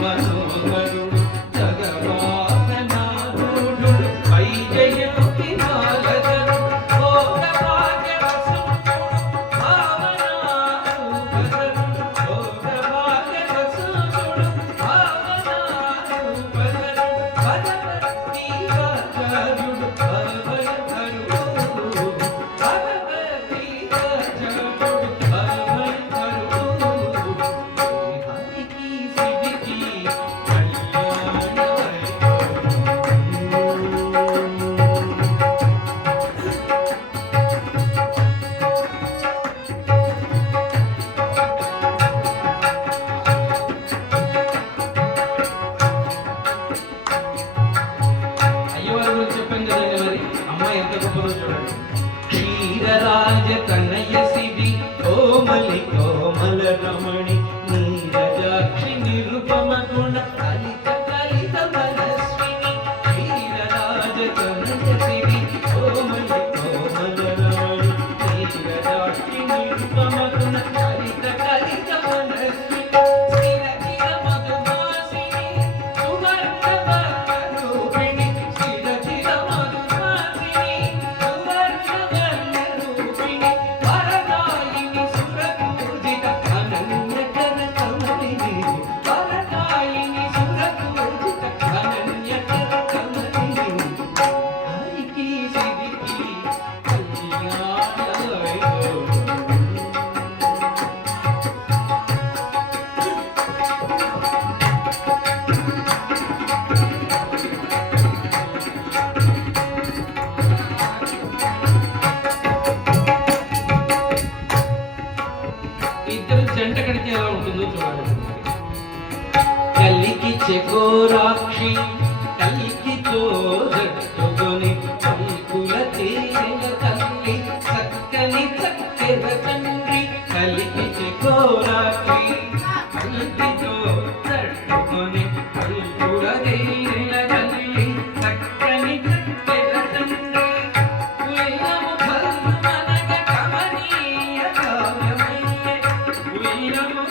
మనోహరుడు జగవాహనారూఢుడు వైజయంతి బాలధరుడు భోగభాగ్యవసుడు భావనారూపధరుడు భోగభాగ్యవసుడు భావనారూపధరుడు భగవతి ఆచార్యుడు భవభయహరుడు భగవతి ఆచార్యుడు భవభయహరుడు హరికి సిరికి కళ్యాణ అయ్యవారి గురించి చెప్పాను కదండి. మరి అమ్మాయి ఎంత గొప్పదో చూడండి. క్షీరరాజ తనయ సిరి కోమలి కోమల రమణి నీరజాక్షి నిరుపమ గుణ కలిత కలిత మనస్విని క్షీరరాజ తనయ సిరి కోమలి కోమల రమణి నీరజాక్షి నిరుపమ గుణ కలిత కలిత మనస్విని స్థిర చిర మధుమాసిని సువర్ణవర్ణరూపిణి స్థిర చిర మధుమాసిని సువర్ణవర్ణరూపిణి వరదాయిని సురపూజిత అనన్యకర కమలిని వరదాయిని సురపూజిత అనన్యకర కమలిని హరికి సిరికి కళ్యాణ వైభోగం. ఇద్దరు జంట కడితే ఎలా ఉంటుందో చూడాలి. కలికి చెకోరాక్షి కలికితో జట్టుకొని పలుకుల తేనెల తల్లి చక్కని చక్కెర తండ్రి కలికి చెకోరాక్షి కలికితో జట్టుకొని పలుకుల తేనెల తల్లి చక్కని చక్కెర తండ్రి ఉయ్యము ధర్మనగ కమనీయ కావ్యమయ్యే ఉయ్యము